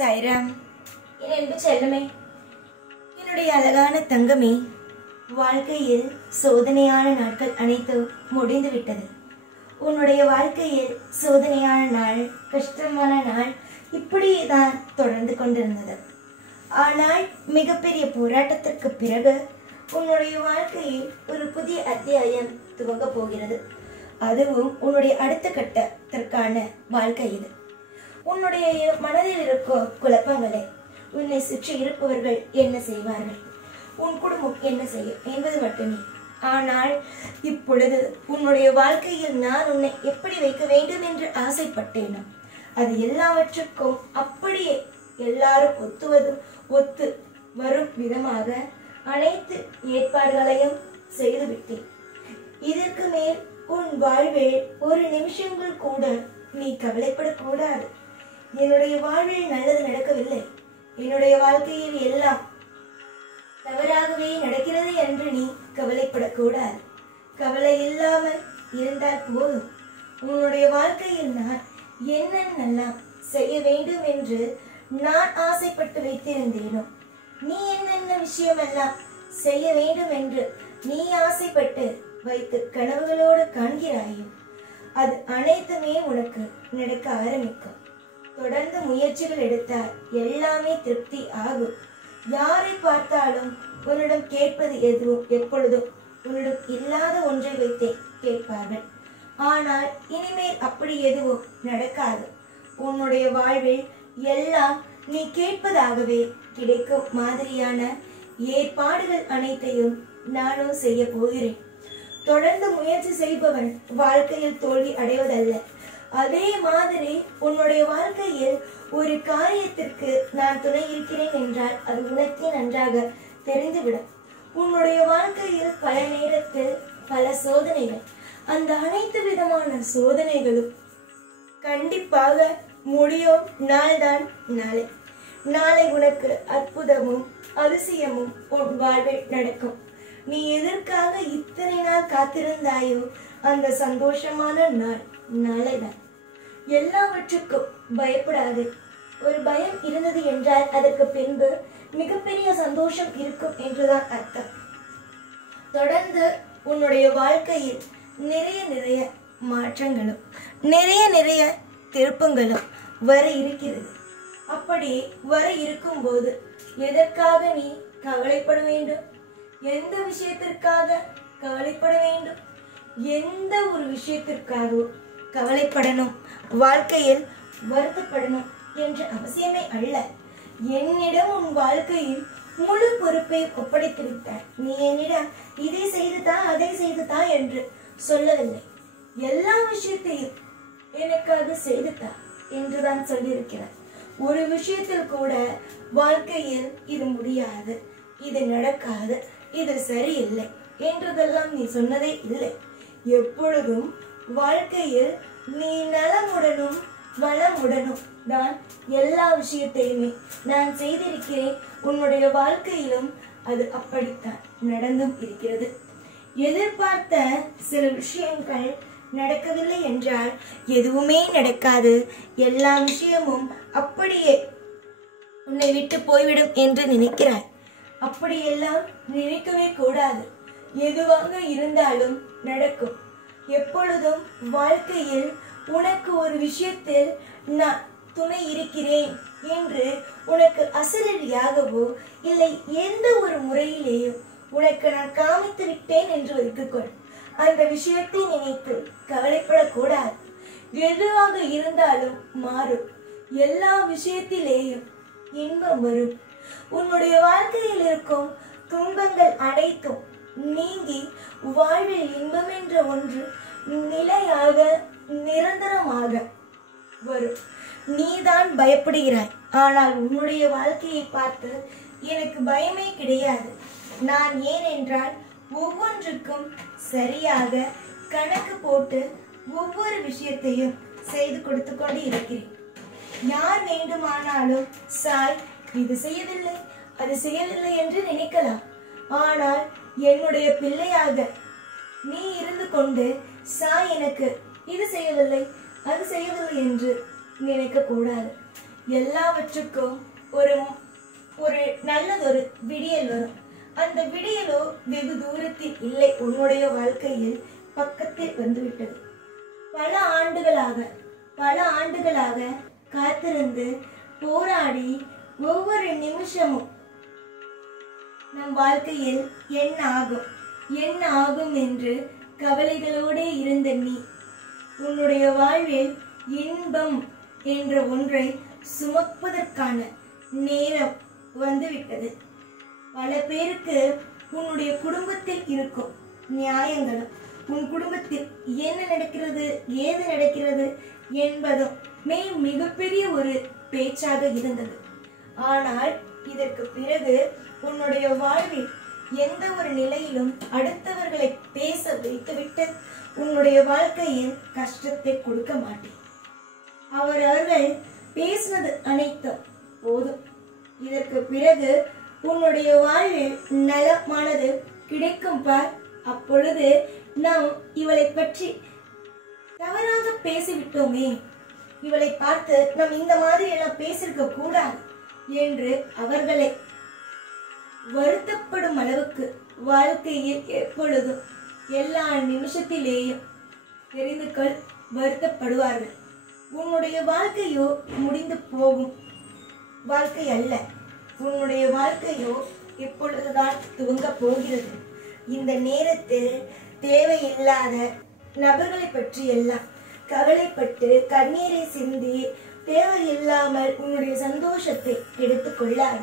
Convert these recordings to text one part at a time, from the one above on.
சாய்ராம், என் அன்பு செல்லமே, என்னுடைய அழகான தங்கமே, வாழ்க்கையில் சோதனையான நாட்கள் அனைத்தும் முடிந்து விட்டது. உன்னுடைய வாழ்க்கையில் சோதனையான நாள், கஷ்டமான நாள் இப்படியே தான் தொடர்ந்து கொண்டிருந்தது. ஆனால் மிகப்பெரிய போராட்டத்திற்கு பிறகு உன்னுடைய வாழ்க்கையில் ஒரு புதிய அத்தியாயம் துவங்க போகிறது. அதுவும் உன்னுடைய அடுத்த கட்டத்திற்கான வாழ்க்கை இது. உன்னுடைய மனதில் இருக்கும் குழப்பங்களை உன்னை சுற்றி இருப்பவர்கள் என்ன செய்வார்கள், உன் குடும்பம் என்ன செய்யும் என்பது மட்டுமே. ஆனால் இப்பொழுது உன்னுடைய வாழ்க்கையில் நான் உன்னை எப்படி வைக்க வேண்டும் என்று ஆசைப்பட்டேனோ அது எல்லாவற்றுக்கும் அப்படியே எல்லாரும் ஒத்து வரும் விதமாக அனைத்து ஏற்பாடுகளையும் செய்துவிட்டேன். இதற்கு மேல் உன் வாழ்வில் ஒரு நிமிஷங்கள் கூட நீ கவலைப்படக்கூடாது. என்னுடைய வாழ்வில் நல்லது நடக்கவில்லை, என்னுடைய வாழ்க்கையில் எல்லாம் தவறாகவே நடக்கிறது என்று நீ கவலைப்படக்கூடாது. கவலை இல்லாமல் இருந்தால் போதும். உன்னுடைய வாழ்க்கையில் நான் என்னென்னலாம் செய்ய வேண்டும் என்று நான் ஆசைப்பட்டு வைத்திருந்தேனோ, நீ என்னென்ன விஷயமெல்லாம் செய்ய வேண்டும் என்று நீ ஆசைப்பட்டு வைத்து கனவுகளோடு காண்கிறாயோ அது அனைத்துமே உனக்கு நடக்க ஆரம்பிக்கும். தொடர்ந்து முயற்சிகள் எடுத்தால் எல்லாமே திருப்தி ஆகும். யாரை பார்த்தாலும் உன்னிடம் கேட்பது எதுவும் எப்பொழுதும் உன்னிடம் இல்லாத ஒன்றை வைத்தே கேட்பார்கள். ஆனால் இனிமேல் அப்படி எதுவும் நடக்காது. உன்னுடைய வாழ்வில் எல்லாம் நீ கேட்பதாகவே கிடைக்கும் மாதிரியான ஏற்பாடுகள் அனைத்தையும் நானும் செய்ய போகிறேன். தொடர்ந்து முயற்சி செய்பவன் வாழ்க்கையில் தோல்வி அடைவதல்ல. அதே மாதிரி உன்னுடைய வாழ்க்கையில் ஒரு காரியத்திற்கு நான் துணை இருக்கிறேன் என்றால் அது உனக்கே நன்றாக தெரிந்துவிடும். உன்னுடைய வாழ்க்கையில் பல நேரத்தில் பல சோதனைகள், அந்த அனைத்து விதமான சோதனைகளும் கண்டிப்பாக முடியும் நாள்தான் நாளை. நாளை உனக்கு அற்புதமும் அதிசயமும் உன் வாழ்வில் நடக்கும். நீ எதற்காக இத்தனை நாள் காத்திருந்தாயோ அந்த சந்தோஷமான நாள் நாளைதான். எல்லாவற்றுக்கும் பயப்படாது. ஒரு பயம் இருந்தது என்றால் அதற்கு பின்பு மிகப்பெரிய சந்தோஷம் இருக்கும் என்றுதான் அர்த்தம். தொடர்ந்து உன்னுடைய வாழ்க்கையில் நிறைய மாற்றங்களும் நிறைய திருப்பங்களும் வர இருக்கிறது. அப்படி வர இருக்கும் போது எதற்காக நீ கவலைப்பட வேண்டும்? எந்த விஷயத்திற்காக கவலைப்பட வேண்டும்? எந்த ஒரு விஷயத்திற்காகவும் கவலைப்படணும், வாழ்க்கையில் வருத்தப்படணும் என்ற அவசியமே அல்ல. என்னிடம் உன் வாழ்க்கையில் முழு பொறுப்பை ஒப்படைத்து விட்டார். நீ என்னிடம் இதை செய்துதா அதை செய்துதா என்று சொல்லவில்லை. எல்லா விஷயத்தையும் எனக்காக செய்துதா என்றுதான் சொல்லியிருக்கிறார். ஒரு விஷயத்தில் கூட வாழ்க்கையில் இது முடியாது, இது நடக்காது, இது சரியில்லை என்றதெல்லாம் நீ சொன்னதே இல்லை. எப்பொழுதும் வாழ்க்கையில் நீ நலமுடனும் வளமுடனும் தான் எல்லா விஷயத்தையுமே நான் செய்திருக்கிறேன். உன்னுடைய வாழ்க்கையிலும் அது அப்படித்தான் நடந்தும் இருக்கிறது. எதிர்பார்த்த சில விஷயங்கள் நடக்கவில்லை என்றால் எதுவுமே நடக்காது. எல்லா விஷயமும் அப்படியே உன்னை விட்டு போய்விடும் என்று நினைக்கிறாய். அப்படியெல்லாம் நினைக்கவே கூடாது. எதுவாக இருந்தாலும் நடக்கும். எப்பொழுதும் வாழ்க்கையில் உனக்கு ஒரு விஷயத்தில் நான் துணை இருக்கிறேன் என்று உனக்கு அசரடியாகவோ இல்லை எந்த ஒரு முறையிலேயோ உனக்கு நான் காமித்து விட்டேன் என்று வைத்துக்கொள். அந்த விஷயத்தை நினைத்து கவலைப்படக்கூடாது. எதுவாக இருந்தாலும் மாறும். எல்லா விஷயத்திலேயும் இன்பம் வரும். உன்னுடைய வாழ்க்கையில் இருக்கும் துன்பங்கள் அனைத்தும் நீங்கி வாழ்வில் இன்பம் என்ற ஒன்று நிலையாக நிரந்தரமாக வரும். நீதான் பயப்படுகிறாய். ஆனால் உன்னுடைய வாழ்க்கையை பார்த்து எனக்கு பயமே கிடையாது. நான் ஏனென்றால் ஒவ்வொன்றுக்கும் சரியாக கணக்கு போட்டு ஒவ்வொரு விஷயத்தையும் செய்து கொடுத்து கொண்டு இருக்கிறேன். யார் வேண்டுமானாலும் சாய் இது செய்யவில்லை அது செய்யவில்லை என்று நினைக்கலாம். ஆனால் என்னுடைய பிள்ளையாக நீ இருந்து கொண்டு சாய் எனக்கு இது செய்யவில்லை அது செய்யவில்லை என்று நினைக்க கூடாது. எல்லாவற்றுக்கும் ஒரு ஒரு நல்லதொரு விடியல் வரும். அந்த விடியலோ வெகு தூரத்தில் இல்லை, உன்னுடைய வாழ்க்கையில் பக்கத்தில் வந்துவிட்டது. பல ஆண்டுகளாக காத்திருந்து போராடி ஒவ்வொரு நிமிஷமும் நம் வாழ்க்கையில் என்ன ஆகும் என்று கவலைகளோடு இருந்த நீ உன்னுடைய வாழ்வில் இன்பம் என்ற ஒன்றை சுமப்பதற்கான நேரம் வந்துவிட்டது. பல பேருக்கு உன்னுடைய குடும்பத்தில் இருக்கும் நியாயங்களும், உன் குடும்பத்தில் என்ன நடக்கிறது, ஏது நடக்கிறது என்பதும் மிகப்பெரிய ஒரு பேச்சாக இருந்தது. ஆனால் இதற்கு பிறகு உன்னுடைய வாழ்வில் எந்த ஒரு நிலையிலும் அடுத்தவர்களை பேச வைத்துவிட்டு உன்னுடைய வாழ்க்கையில் கஷ்டத்தை கொடுக்க மாட்டேன். அவர்கள் பேசினது அனைத்தும் போதும். இதற்கு பிறகு உன்னுடைய வாழ்வில் நலமானது கிடைக்கும் பார். அப்பொழுது நாம் இவளை பற்றி தவறாக பேசிவிட்டோமே, இவளை பார்த்து நாம் இந்த மாதிரி எல்லாம் பேசிருக்க கூடாது என்று அவர்களை வருத்தப்படும் அளவுக்கு வாழ்க்கையில் எப்பொழுதும் எல்லா நிமிஷத்திலேயும் தெரிந்து கொள், வருத்தப்படுவார்கள். உன்னுடைய வாழ்க்கையோ முடிந்து போகும் வாழ்க்கை அல்ல, உன்னுடைய வாழ்க்கையோ இப்பொழுதுதான் துவங்க போகிறது. இந்த நேரத்தில் தேவையில்லாத நபர்களை பற்றி எல்லாம் கவலைப்பட்டு கண்ணீரை சிந்தி தேவையில்லாமல் உன்னுடைய சந்தோஷத்தை எடுத்துக் கொள்ளாது.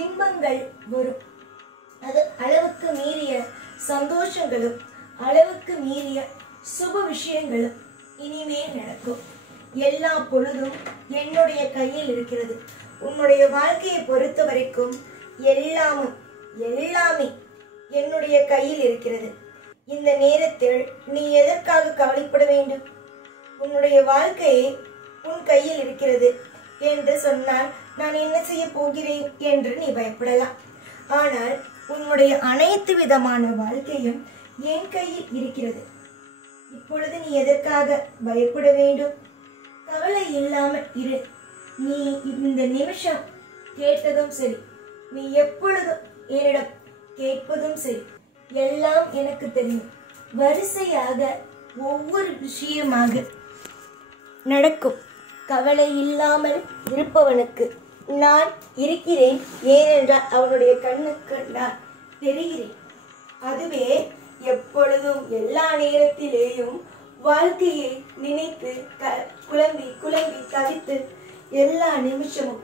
இன்பங்கள் வரும், அது அளவுக்கு மீறிய சந்தோஷங்களும் அளவுக்கு மீறிய சுப விஷயங்களும் இனிமேல் நடக்கும். எல்லா பொழுதும் என்னுடைய கையில் இருக்கிறது. உன்னுடைய வாழ்க்கையை பொறுத்த வரைக்கும் எல்லாமே என்னுடைய கையில் இருக்கிறது. இந்த நேரத்தில் நீ எதற்காக கவலைப்பட வேண்டும்? உன்னுடைய வாழ்க்கையை உன் கையில் இருக்கிறது என்று சொன்னால் நான் என்ன செய்ய போகிறேன் என்று நீ பயப்படலாம். ஆனால் உன்னுடைய அனைத்து விதமான வாழ்க்கையும் என் கையில் இருக்கிறது. இப்பொழுது நீ எதற்காக பயப்பட வேண்டும்? கவலை இல்லாமல் இரு. நீ இந்த நிமிஷம் கேட்டதும் சரி, நீ எப்பொழுதும் என்னிடம் கேட்பதும் சரி, எல்லாம் எனக்கு தெரியும். வரிசையாக ஒவ்வொரு விஷயமாக நடக்கும். கவலை இல்லாமல் இருப்பவனுக்கு நான் இருக்கிறேன். ஏனென்றால் அவனுடைய கண்ணுக்கு நான் தெரிகிறேன். அதுவே எப்பொழுதும் எல்லா நேரத்திலேயும் வாழ்க்கையை நினைத்து குழம்பி தவித்து எல்லா நிமிஷமும்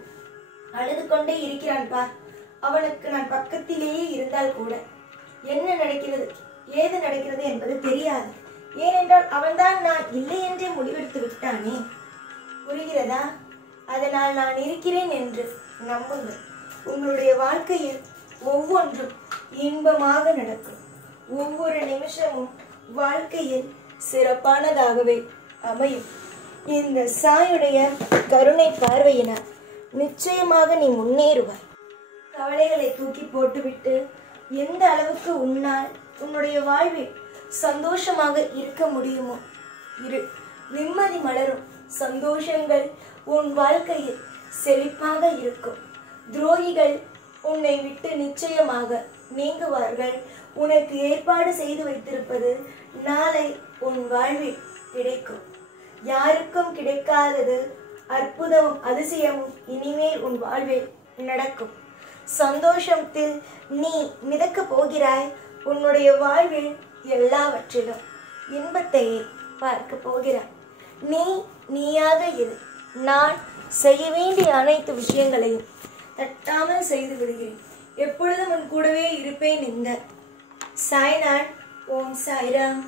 அழுது கொண்டே இருக்கிறான் பார். அவனுக்கு நான் பக்கத்திலேயே இருந்தால் கூட என்ன நடக்கிறது ஏது நடக்கிறது என்பது தெரியாது. ஏனென்றால் அவன்தான் நான் இல்லை என்றே முடிவெடுத்து விட்டானே. புரிகிறதா? அதனால் நான் இருக்கிறேன் என்று நம்புங்கள். உங்களுடைய வாழ்க்கையில் ஒவ்வொன்றும் இன்பமாக நடக்கும். ஒவ்வொரு நிமிஷமும் வாழ்க்கையில் சிறப்பானதாகவே அமையும். இந்த சாயுடைய கருணை பார்வையினால் நிச்சயமாக நீ முன்னேறுவாய். கவலைகளை தூக்கி போட்டுவிட்டு எந்த அளவுக்கு உன்னுடைய வாழ்வில் சந்தோஷமாக இருக்க முடியுமோ இரு. நிம்மதி மலரும். சந்தோஷங்கள் உன் வாழ்க்கையில் செழிப்பாக இருக்கும். துரோகிகள் உன்னை விட்டு நிச்சயமாக நீங்குவார்கள். உனக்கு ஏற்பாடு செய்து வைத்திருப்பது நாளை உன் வாழ்வில் கிடைக்கும். யாருக்கும் கிடைக்காதது அற்புதமும் அதிசயமும் இனிமேல் உன் வாழ்வில் நடக்கும். சந்தோஷத்தில் நீ மிதக்க போகிறாய். உன்னுடைய வாழ்வில் எல்லாவற்றிலும் இன்பத்தையே பார்க்க போகிறாய். நீயாக இரு. நான் செய்ய வேண்டிய அனைத்து விஷயங்களையும் தட்டாமல் செய்து விடுகிறேன். எப்பொழுதும் உன் கூடவே இருப்பேன். இந்த சாய்நாள். ஓம் சாய்ராம்.